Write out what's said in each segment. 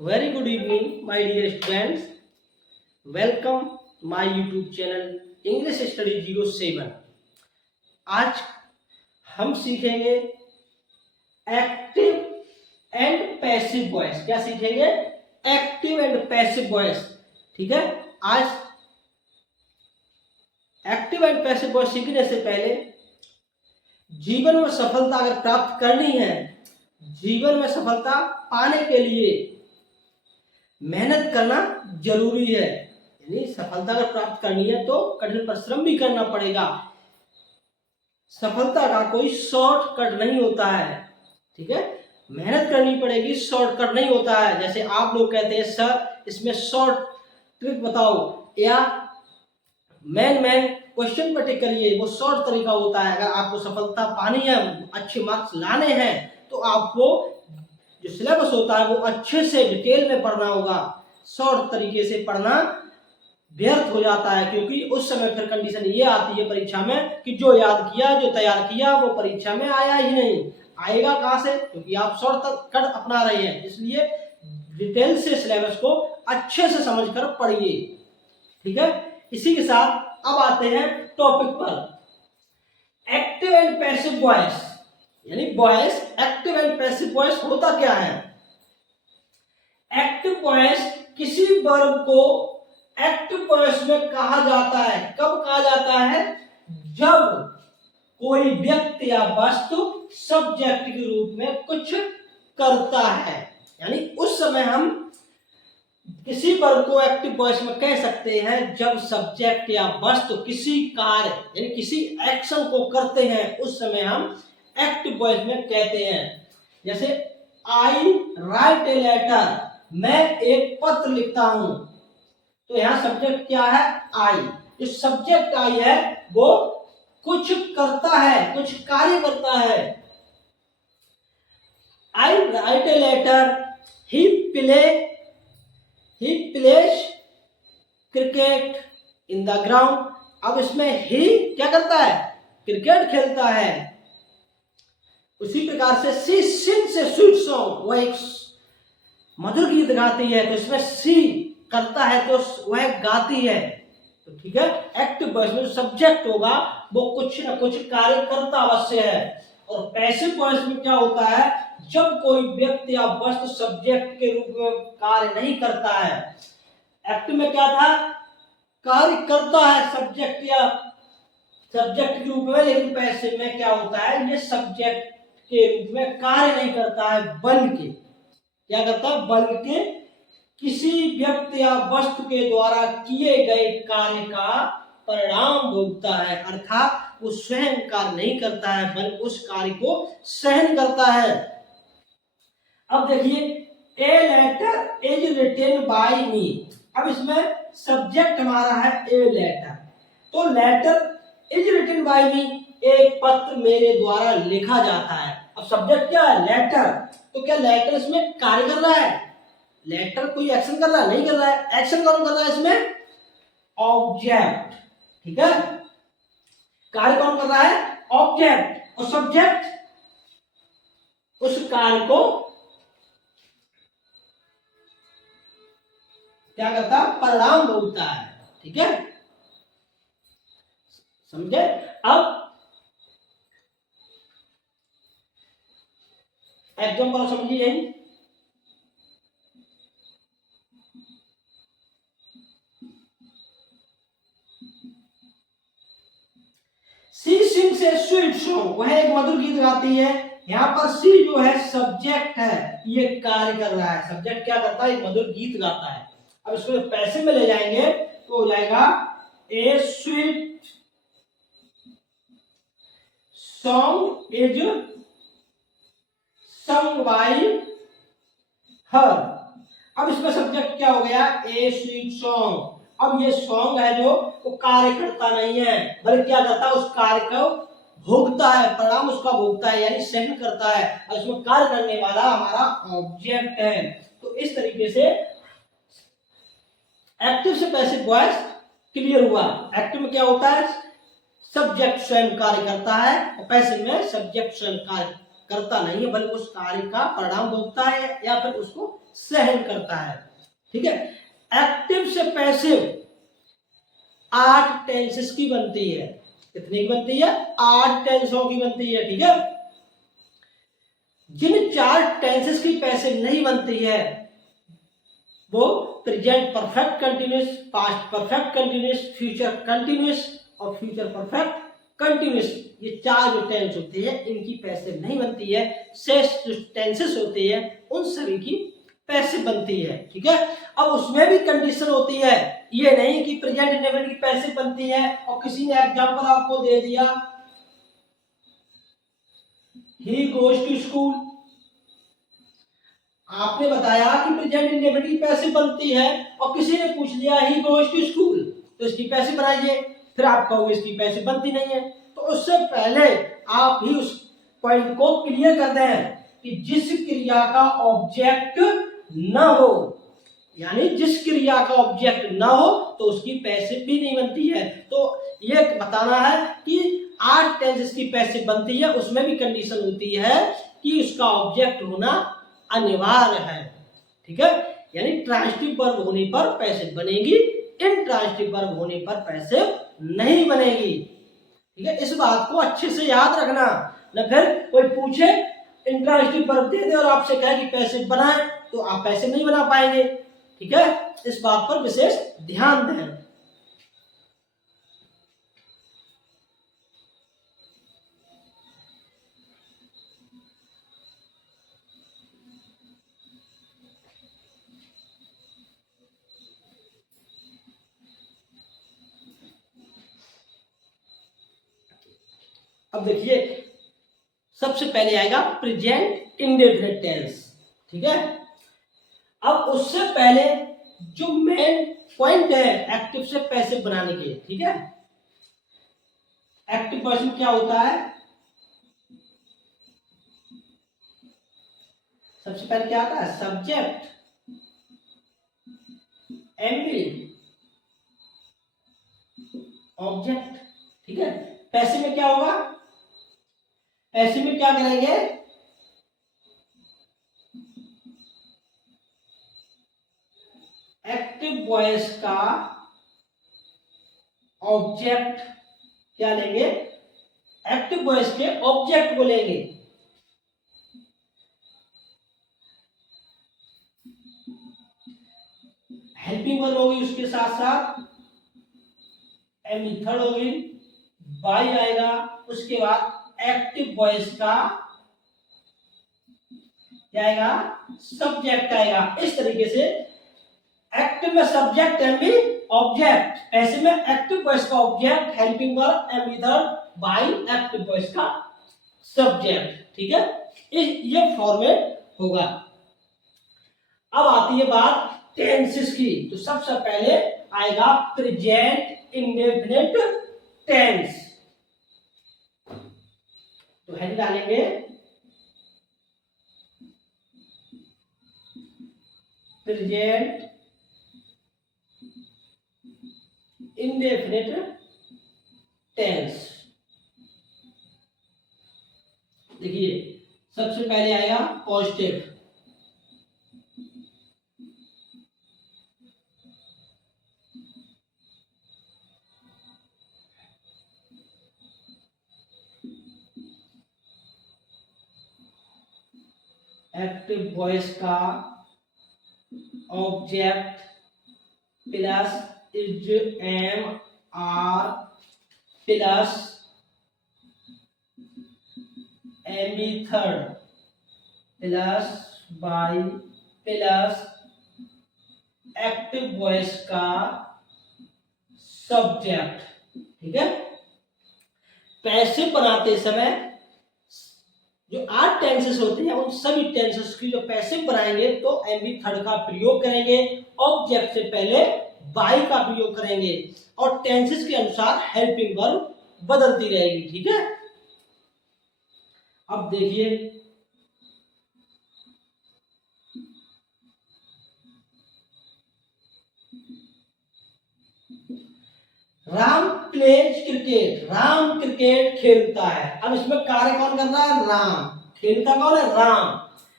Very good evening, my dear students. Welcome my YouTube channel English Study 07. आज हम सीखेंगे active and passive voice. क्या सीखेंगे? Active and passive voice. ठीक है, आज एक्टिव एंड पैसिव वॉइस सीखने से पहले जीवन में सफलता अगर प्राप्त करनी है, जीवन में सफलता पाने के लिए मेहनत करना जरूरी है। यानी सफलता अगर प्राप्त करनी है तो कठिन परिश्रम भी करना पड़ेगा। सफलता का कोई शॉर्टकट नहीं होता है। ठीक है, मेहनत करनी पड़ेगी, शॉर्टकट नहीं होता है। जैसे आप लोग कहते हैं सर इसमें शॉर्ट ट्रिक बताओ या मैन क्वेश्चन पर टिक करिए, वो शॉर्ट तरीका होता है। अगर आपको सफलता पानी है, अच्छे मार्क्स लाने हैं, तो आपको जो सिलेबस होता है वो अच्छे से डिटेल में पढ़ना होगा। शॉर्ट तरीके से पढ़ना व्यर्थ हो जाता है, क्योंकि उस समय फिर कंडीशन ये आती है परीक्षा में कि जो याद किया, जो तैयार किया, वो परीक्षा में आया ही नहीं। आएगा कहां से? क्योंकि आप शॉर्ट कट अपना रहे हैं। इसलिए डिटेल से सिलेबस को अच्छे से समझकर पढ़िए। ठीक है, इसी के साथ अब आते हैं टॉपिक पर। एक्टिव एंड पैसिव वॉइस, यानी voice active and passive voice होता क्या है? एक्टिव वॉइस किसी वर्ब को एक्टिव वॉइस में कहा जाता है। कब कहा जाता है? जब कोई व्यक्ति या वस्तु सब्जेक्ट के रूप में कुछ करता है। यानी उस समय हम किसी वर्ब को एक्टिव वॉइस में कह सकते हैं जब सब्जेक्ट या वस्तु किसी कार्य यानी किसी एक्शन को करते हैं, उस समय हम एक्टिव वॉइस में कहते हैं। जैसे आई राइट ए लेटर, मैं एक पत्र लिखता हूं, तो यहां सब्जेक्ट क्या है? आई। जो सब्जेक्ट आई है वो कुछ करता है, कुछ कार्य करता है। I write a letter, he plays cricket in the ground. अब इसमें ही क्या करता है? क्रिकेट खेलता है। उसी प्रकार से सी सिंग्स ए स्वीट सॉन्ग, वह एक मधुर गीत गाती है, तो इसमें सी करता है तो वह गाती है। तो ठीक है, एक्टिव वॉइस में सब्जेक्ट होगा वो कुछ ना कुछ कार्य करता अवश्य है। और पैसिव वॉइस में क्या होता है? जब कोई व्यक्ति या वस्तु सब्जेक्ट के रूप में कार्य नहीं करता है। एक्टिव में क्या था? कार्य करता है सब्जेक्ट या सब्जेक्ट के रूप में, लेकिन पैसिव में क्या होता है? ये सब्जेक्ट के रूप में कार्य नहीं करता है, बल्कि क्या करता है? बल्कि किसी व्यक्ति या वस्तु के द्वारा किए गए कार्य का परिणाम भोगता है। अर्थात वो स्वयं कार्य नहीं करता है, बल्कि उस कार्य को सहन करता है। अब देखिए, a letter is written by me. अब इसमें सब्जेक्ट हमारा है ए लेटर, तो letter is written by me, एक पत्र मेरे द्वारा लिखा जाता है। अब सब्जेक्ट क्या है? लेटर। तो क्या लेटर इसमें कार्य कर रहा है? लेटर कोई एक्शन कर रहा है? नहीं कर रहा है। एक्शन कौन कर रहा है इसमें? ऑब्जेक्ट। ठीक है, कार्य कौन कर रहा है? ऑब्जेक्ट। और सब्जेक्ट उस कार्य को क्या करता है? परिणाम भोगता है। ठीक है, समझे? अब एग्जाम्पल समझिए। यही सी सिंग्स ए स्वीट सॉन्ग, वह एक मधुर गीत गाती है। यहाँ पर सी जो है सब्जेक्ट है, ये कार्य कर रहा है। सब्जेक्ट क्या करता है? एक मधुर गीत गाता है। अब इसको पैसिव में ले जाएंगे तो हो जाएगा ए sweet song is sung by her। अब इसमें सब्जेक्ट क्या हो गया? ए स्वीट सॉन्ग। अब ये सॉन्ग है जो वो कार्य करता नहीं है, बल्कि क्या करता है? उस कार्य को भोगता है, परिणाम उसका भोगता है, यानी सहन करता है। और इसमें कार्य करने वाला हमारा ऑब्जेक्ट है। तो इस तरीके से एक्टिव से पैसिव वॉइस क्लियर हुआ। एक्टिव में क्या होता है? सब्जेक्ट स्वयं कार्य करता है, और पैसिव में सब्जेक्ट स्वयं कार्य करता नहीं है, बल्कि उस कार्य का परिणाम भोगता है या फिर उसको सहन करता है। ठीक है, एक्टिव से पैसिव 8 टेंसेस की बनती है। कितनी की बनती है? 8 टेंसों की बनती है। ठीक है, जिन 4 टेंसेस की पैसिव नहीं बनती है वो present perfect continuous, past perfect continuous, future continuous और फ्यूचर परफेक्ट कंटिन्यूअस। ये 4 जो टेंस होती है इनकी पैसिव नहीं बनती है। शेष जो टेंसेस होती है उन सभी की पैसिव बनती है। ठीक है, अब उसमें भी कंडीशन होती है, ये नहीं कि प्रेजेंट इंडेफिनिट की पैसिव बनती है और किसी ने एग्जांपल आपको दे दिया, ही गोज टू स्कूल, आपने बताया कि प्रेजेंट इंडेफिनिट की पैसिव बनती है और किसी ने पूछ लिया ही गोज टू स्कूल, तो इसकी पैसिव बनाइए, फिर आप कहोगे इसकी पैसिव बनती नहीं है। तो उससे पहले आप ही उस पॉइंट को क्लियर कर दें कि जिस क्रिया का ऑब्जेक्ट ना हो, यानी जिस क्रिया का ऑब्जेक्ट ना हो तो उसकी पैसिव भी नहीं बनती है। तो ये बताना है कि 8 टेंसेस की पैसिव बनती है, उसमें भी कंडीशन होती है कि उसका ऑब्जेक्ट होना अनिवार्य है। ठीक है, यानी ट्रांजिटिव वर्ब होने पर पैसिव बनेगी, इंट्रांजिटिव वर्ब होने पर पैसिव नहीं बनेगी। ठीक है, इस बात को अच्छे से याद रखना, न फिर कोई पूछे इंट्रांजिटिव वर्ब दे दे और आपसे कहे कि पैसिव बनाए तो आप पैसिव नहीं बना पाएंगे। ठीक है, इस बात पर विशेष ध्यान दें। अब देखिए, सबसे पहले आएगा प्रेजेंट इंडेफिनिट टेंस। ठीक है, अब उससे पहले जो मेन पॉइंट है एक्टिव से पैसिव बनाने के, ठीक है, एक्टिव पर्सन क्या होता है? सबसे पहले क्या आता है? Subject, MV, object. ठीक है, पैसिव में क्या होगा? पैसिव में क्या करेंगे? एक्टिव वॉइस का ऑब्जेक्ट क्या लेंगे? एक्टिव वॉइस के ऑब्जेक्ट को लेंगे। हेल्पिंग वर्ब होगी, उसके साथ साथ मेथड होगी, बाई आएगा, उसके बाद एक्टिव वॉइस का क्या आएगा? सब्जेक्ट आएगा। इस तरीके से एक्टिव में सब्जेक्ट एम बी ऑब्जेक्ट, ऐसे में एक्टिव वॉइस का object, helping verb am method, by active voice का सब्जेक्ट। ठीक है, ये फॉर्मेट होगा। अब आती है बात टेंसेस की, तो सबसे पहले आएगा प्रेजेंट इंडेफिनिट टेंस। तो हेड डालेंगे प्रेजेंट इंडेफिनिट टेंस। देखिए, सबसे पहले आएगा पॉजिटिव, एक्टिव वॉइस का object plus is am are plus MV third plus by plus active voice का सब्जेक्ट। ठीक है, पैसिव बनाते समय जो 8 टेंसेस होते हैं उन सभी टेंसेस की जो पैसिव बनाएंगे तो एमबी थर्ड का प्रयोग करेंगे, ऑब्जेक्ट से पहले बाई का प्रयोग करेंगे और टेंसेस के अनुसार हेल्पिंग वर्ब बदलती रहेगी। ठीक है, अब देखिए, Ram pledge cricket, Ram cricket खेलता है। अब इसमें कार्य कौन कर रहा है? राम। खेलता कौन है? राम।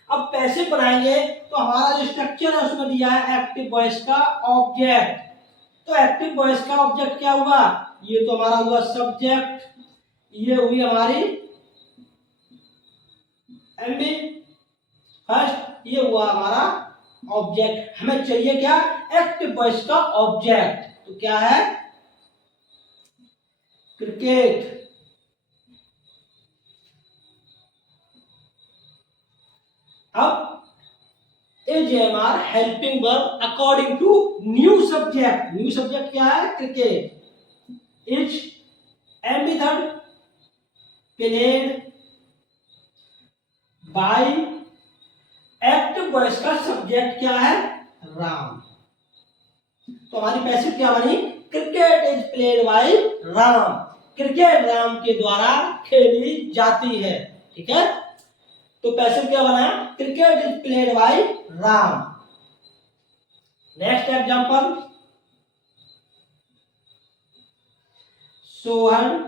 अब पैसिव बनाएंगे तो हमारा जो स्ट्रक्चर है उसमें दिया है एक्टिव वॉइस का ऑब्जेक्ट। तो एक्टिव वॉइस का ऑब्जेक्ट क्या हुआ? ये तो हमारा हुआ सब्जेक्ट, ये हुई हमारी एमबी फर्स्ट, ये हुआ हमारा ऑब्जेक्ट। हमें चाहिए क्या? एक्टिव वॉइस का ऑब्जेक्ट। तो क्या है? क्रिकेट। अब AJMR helping verb according to new subject. New subject क्या है? Cricket. Is am method played by active voice का सब्जेक्ट क्या है? राम। तो हमारी पैसिव क्या बनी? Cricket is played by Ram. Cricket Ram के द्वारा खेली जाती है। ठीक है, तो पैसिव क्या बना? Cricket is played by Ram. Next example, Sohan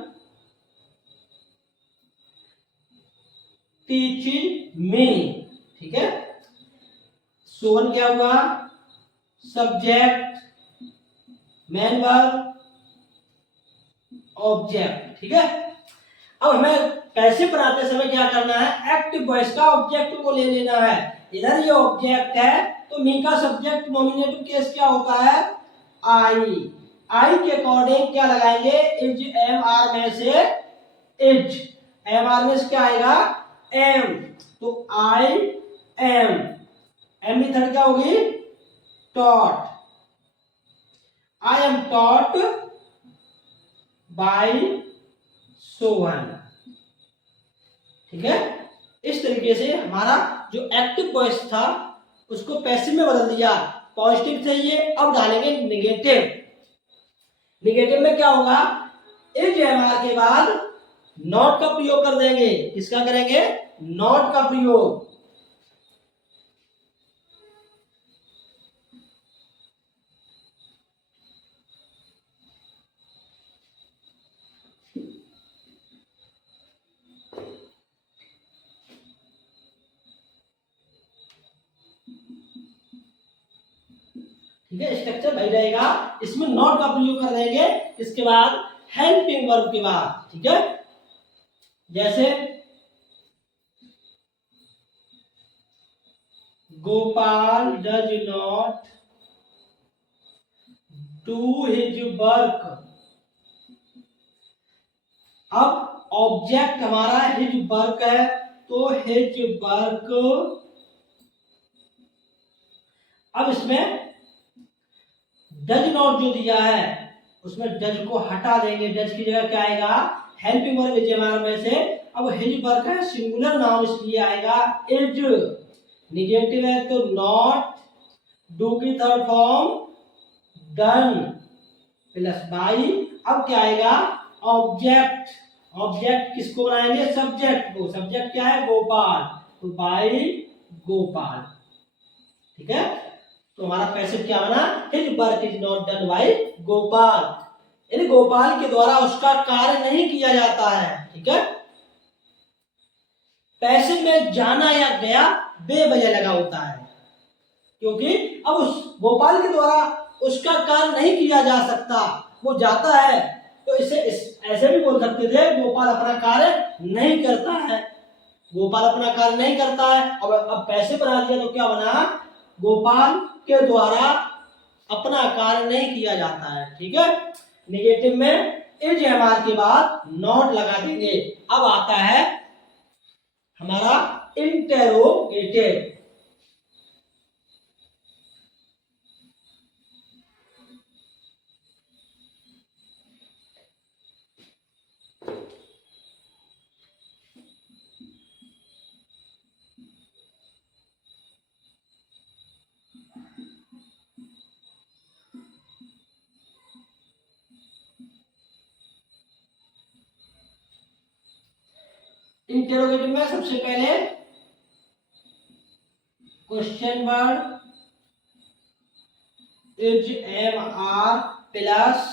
teaching me. ठीक है, सोहन क्या हुआ? Subject, main verb, object. ठीक है, अब हमें पैसिव बनाते समय क्या करना है? एक्टिव वॉइस का ऑब्जेक्ट को ले लेना है। इधर ये ऑब्जेक्ट है तो मी का सब्जेक्ट नॉमिनेटिव केस क्या होता है? आई। आई के अकॉर्डिंग क्या लगाएंगे? इज एम आर में से इज, एम आर में से क्या आएगा? एम। तो आई एम, एम मेथड क्या होगी? Taught. I am taught by Sohan. ठीक है, इस तरीके से हमारा जो एक्टिव वॉइस था उसको पैसिव में बदल दिया। पॉजिटिव से ये अब डालेंगे निगेटिव। निगेटिव में क्या होगा? इज एम आर के बाद नॉट का प्रयोग कर देंगे। किसका करेंगे? नॉट का प्रयोग। ठीक है, स्ट्रक्चर वही रहेगा, इसमें नॉट का प्रयोग कर देंगे। इसके बाद हेल्पिंग वर्ब के बाद। ठीक है, जैसे Gopal does not do his work. अब ऑब्जेक्ट हमारा हिज वर्क है तो हिज वर्क, अब इसमें डज नॉट जो दिया है उसमें डज को हटा देंगे। डज की जगह क्या आएगा? Helping verb is am are में से। अब हिज वर्क है सिंगुलर नाउन, इसलिए आएगा इज। निगेटिव है तो नॉट, डू की third form done plus by. अब क्या आएगा? ऑब्जेक्ट। ऑब्जेक्ट किसको बनाएंगे? सब्जेक्ट को। सब्जेक्ट क्या है? गोपाल, तो बाई गोपाल। ठीक है, तो हमारा पैसिव क्या बना? His work is not done by Gopal, यानी गोपाल के द्वारा उसका कार्य नहीं किया जाता है। ठीक है, पैसिव में जाना या गया बेवजह लगा होता है, क्योंकि अब उस गोपाल के द्वारा उसका कार्य नहीं किया जा सकता, वो जाता है। तो इसे ऐसे भी बोल सकते थे गोपाल अपना कार्य नहीं करता है। गोपाल अपना कार्य नहीं करता है, अब पैसे बना दिया तो क्या बना? गोपाल के द्वारा अपना कार्य नहीं किया जाता है। ठीक है, निगेटिव में इज एम आर के बाद नॉट लगा देंगे। अब आता है हमारा इंटेरोगेटिव। इंटेरोगेटिव में सबसे पहले question word is am are plus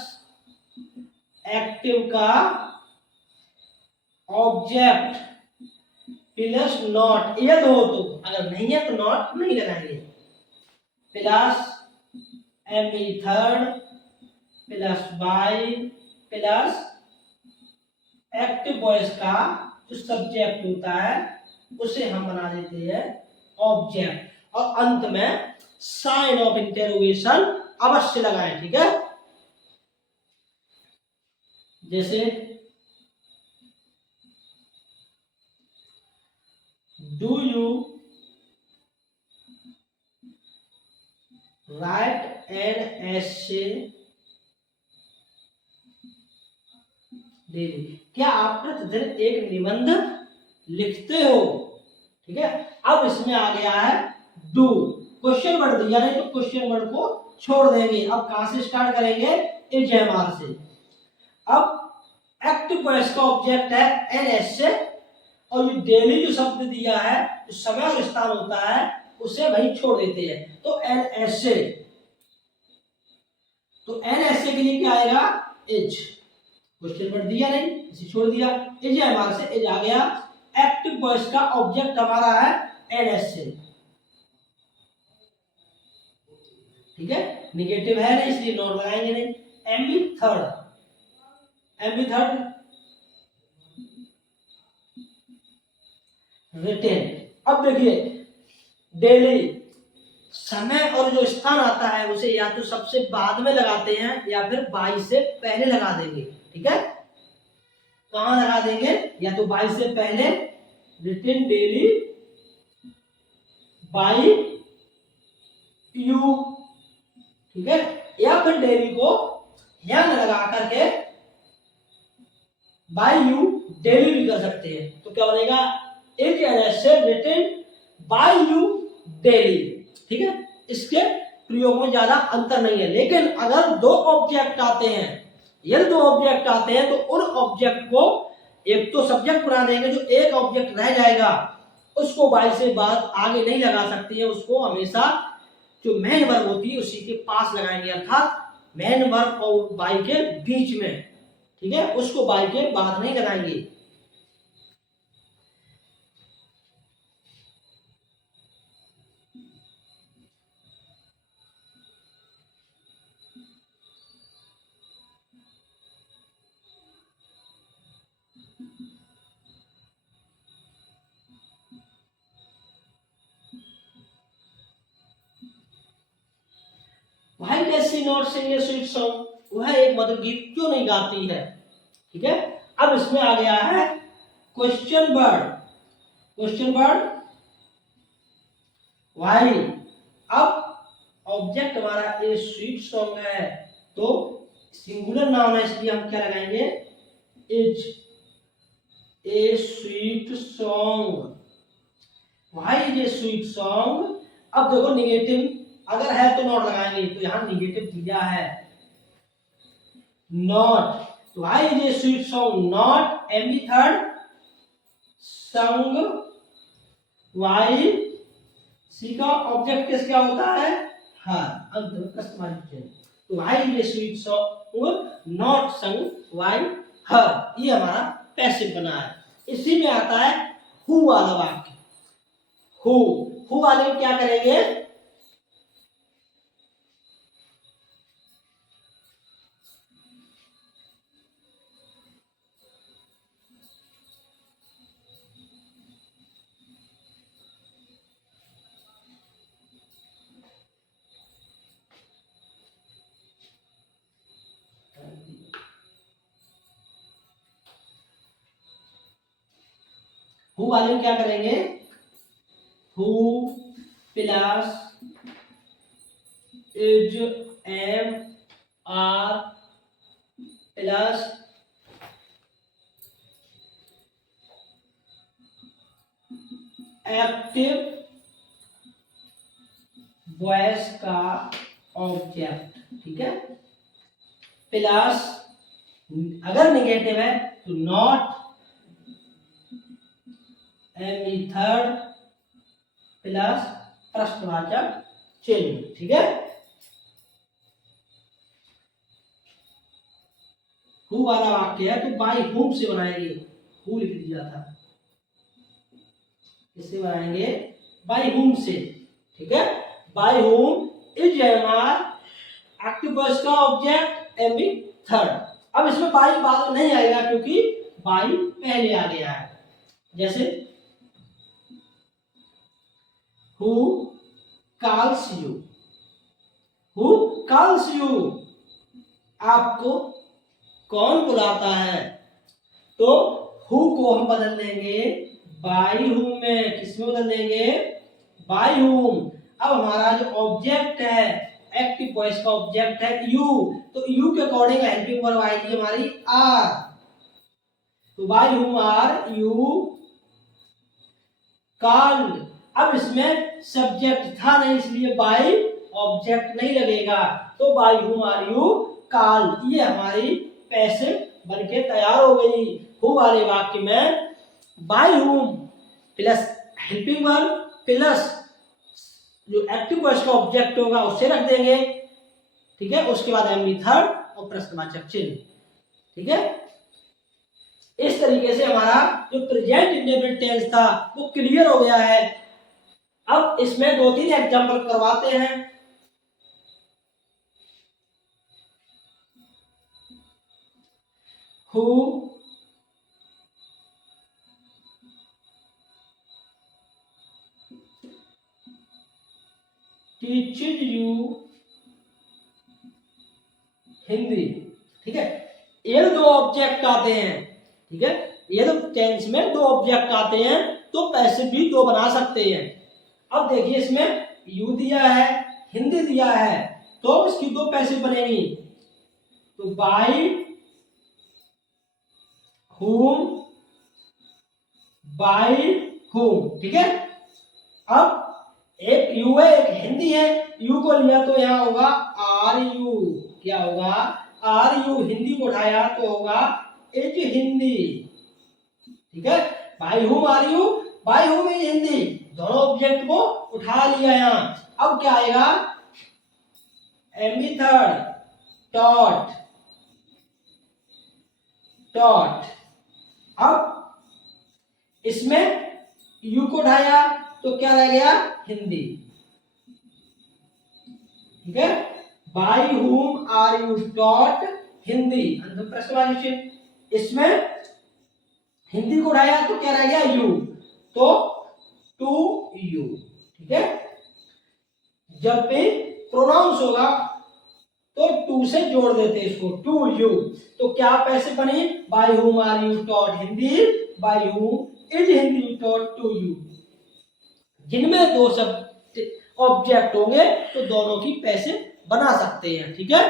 active का ऑब्जेक्ट प्लस नॉट, यदि हो तो, अगर नहीं है तो नॉट नहीं लगाएंगे, plus M third plus by plus active voice का जो सब्जेक्ट होता है उसे हम बना देते हैं ऑब्जेक्ट, और अंत में साइन ऑफ इंटरोगेशन अवश्य लगाएं, ठीक है। जैसे do you right an essay daily, क्या आप प्रतिदिन एक निबंध लिखते हो, ठीक है। अब इसमें आ गया है डू, क्वेश्चन वर्ड दिया नहीं तो क्वेश्चन वर्ड को छोड़ देंगे। अब कहां से स्टार्ट करेंगे, इज एम आर से। अब एक्टिव वॉइस का ऑब्जेक्ट है एन एस से, और ये डेली जो शब्द दिया है, जो समय और स्थान होता है उसे वही छोड़ देते हैं, तो एन एस से, तो एन एस से के लिए क्या आएगा, इज, क्वेश्चन वर्ड दिया नहीं इसे छोड़ दिया, इज एम आर से इज आ गया। एक्टिव वॉइस का ऑब्जेक्ट हमारा है एन एस से, ठीक है। निगेटिव है नहीं इसलिए नॉट लगाएंगे नहीं। MV third, MV third written. अब देखिए डेली समय और जो स्थान आता है उसे या तो सबसे बाद में लगाते हैं या फिर बाई से पहले लगा देंगे, ठीक है। कहां लगा देंगे, या तो बाई से पहले, रिटेन डेली बाई यू, ठीक है, या फिर डेली को यहां लगा करके बाय यू डेली भी कर सकते हैं, तो क्या बनेगा, is an essay written by you daily, ठीक है। इसके प्रयोग में ज्यादा अंतर नहीं है, लेकिन अगर दो ऑब्जेक्ट आते हैं, यदि दो ऑब्जेक्ट आते हैं तो उन ऑब्जेक्ट को एक तो सब्जेक्ट बना देंगे, जो एक ऑब्जेक्ट रह जाएगा उसको बाय से बाद आगे नहीं लगा सकती है, उसको हमेशा जो मेन वर्ब होती है उसी के पास लगाएंगे, अर्थात मेन वर्ब और बाय के बीच में, ठीक है, उसको बाय के बाद नहीं लगाएंगे। Why does she not sing a sweet song? वह एक मधुर गीत क्यों नहीं गाती है, ठीक है। अब इसमें आ गया है question word, question word Y. अब ऑब्जेक्ट हमारा ए स्वीट सॉन्ग है, तो सिंगुलर नाउन है इसलिए हम क्या लगाएंगे, is a sweet song, why is a sweet song. अब देखो निगेटिव अगर है तो नॉट लगाएंगे, तो यहां निगेटिव दिया है नॉट, तो why is a sweet song not, M V third song, वाई सी का ऑब्जेक्ट किस क्या होता है, हर, अंत में कस्टमाइजेशन, तो why is a sweet song not sung by her, ये हमारा पैसिव बना है। इसी में आता है हु वाला वाक्य, हु वाले में क्या करेंगे, हु वाले में क्या करेंगे, who plus is am are plus active voice का ऑब्जेक्ट, ठीक है, प्लस अगर निगेटिव है तो नॉट, एम थर्ड प्लस प्रश्नवाचक चिन्ह, ठीक है। हु वाला वाक्य है तो बाय हुम से बनाएंगे, हु लिख दिया था, किससे बनाएंगे, बाय हुम से, ठीक है। By whom is MR active voice का ऑब्जेक्ट एम बी थर्ड। अब इसमें बाई बाद में नहीं आएगा क्योंकि बाई पहले आ गया है। जैसे who calls you, who calls you, आपको कौन बुलाता है। तो हु को हम बदल देंगे बाई हुम में, किसमें बदल देंगे, बाई हुम। अब हमारा जो ऑब्जेक्ट है, एक्टिव वॉइस का ऑब्जेक्ट है यू, तो यू के अकॉर्डिंग हेल्पिंग वर्ब आएगी हमारी आर। तो bye whom are you called. अब इसमें सब्जेक्ट था नहीं इसलिए बाय ऑब्जेक्ट नहीं लगेगा, तो bye whom are you called, ये हमारी पैसिव बनके तैयार हो गई। हु वाले वाक्य में by whom plus helping verb plus जो एक्टिव वॉइस का ऑब्जेक्ट होगा उसे रख देंगे, ठीक है। उसके बाद एम बी थर्ड और प्रश्नवाचक चिन्ह, ठीक है। इस तरीके से हमारा जो प्रेजेंट इंडेफिनिट टेंस था वो क्लियर हो गया है। अब इसमें 2-3 एग्जांपल करवाते हैं। हु टीचेज यू हिंदी, ठीक है। ये दो ऑब्जेक्ट आते हैं, ठीक है। ये तो टेंस में दो ऑब्जेक्ट आते हैं तो पैसिव भी दो बना सकते हैं। अब देखिए इसमें यू दिया है, हिंदी दिया है, तो इसकी दो पैसिव बनेगी। तो बाय हुम, बाय हुम, ठीक है। अब एक यू है एक हिंदी है, यू को लिया तो यहां होगा आर यू, क्या होगा, आर यू। हिंदी को उठाया तो होगा इज हिंदी, ठीक है। By whom are you, by whom is Hindi, दोनों ऑब्जेक्ट को उठा लिया यहां। अब क्या आएगा, M V third taught, taught. अब इसमें यू को उठाया तो क्या रह गया, हिंदी, ठीक है। By whom are you taught Hindi, प्रश्नवाची चिन्ह। इसमें हिंदी को उठाया तो क्या रह गया, यू, तो टू यू, ठीक है। जब भी प्रोनाउंस होगा तो टू से जोड़ देते इसको, टू यू। तो क्या पैसे बनी, by whom are you taught Hindi, by whom is Hindi taught to you. जिनमें दो शब्द ऑब्जेक्ट होंगे तो दोनों की पैसे बना सकते हैं, ठीक है।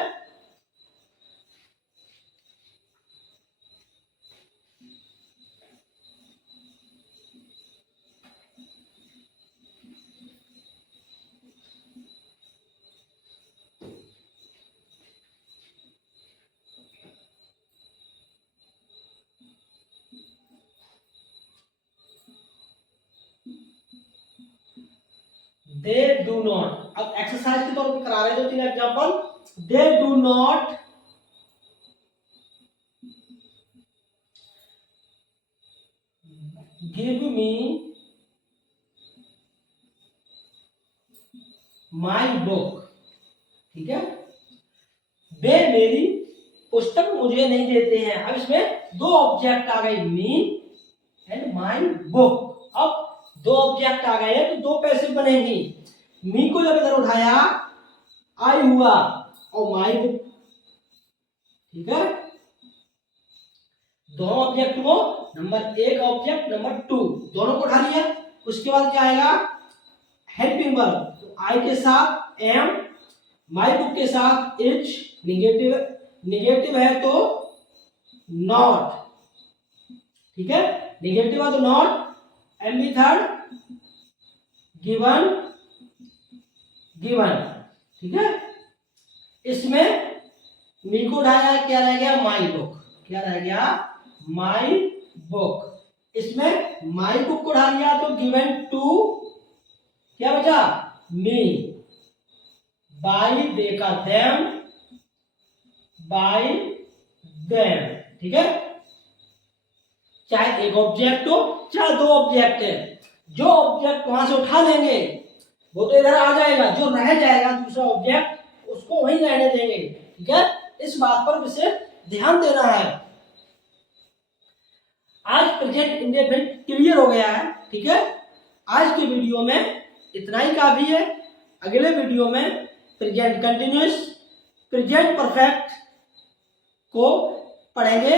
दे डू नॉट, अब एक्सरसाइज के तौर पर करा रहे हैं 2-3 example. They do not give me my book, ठीक है। वे मेरी पुस्तक मुझे नहीं देते हैं। अब इसमें दो ऑब्जेक्ट आ गए, मी एंड माई बुक। अब दो ऑब्जेक्ट आ गए तो दो पैसिव बनेंगी। मी को जब इधर उठाया आई हुआ और माई बुक, ठीक है। दोनों ऑब्जेक्ट को, नंबर एक ऑब्जेक्ट नंबर टू, दोनों को उठा लिया। उसके बाद क्या आएगा, हेल्पिंग वर्ब, तो आई के साथ एम, माई बुक के साथ इज, निगेटिव, निगेटिव है तो नॉट, ठीक है। निगेटिव है तो not, M V third given, given, ठीक है। इसमें मी को उठाया क्या रह गया, माई बुक, क्या रह गया, माई बुक। इसमें माई बुक को उठा लिया तो गिवन टू, क्या बचा, मी। बाई देखा देम, बाई देम, ठीक है। चाहे एक ऑब्जेक्ट हो चाहे दो ऑब्जेक्ट है, जो ऑब्जेक्ट वहां से उठा लेंगे वो तो इधर आ जाएगा, जो रह जाएगा दूसरा ऑब्जेक्ट उसको वहीं रहने देंगे। ठीक है, इस बात पर विशेष ध्यान देना है। आज प्रेजेंट इंडेफिनिट क्लियर हो गया है। ठीक है, आज की वीडियो में इतना ही काफी है। अगले वीडियो में प्रेजेंट कंटिन्यूअस, प्रेजेंट परफेक्ट को पढ़ेंगे।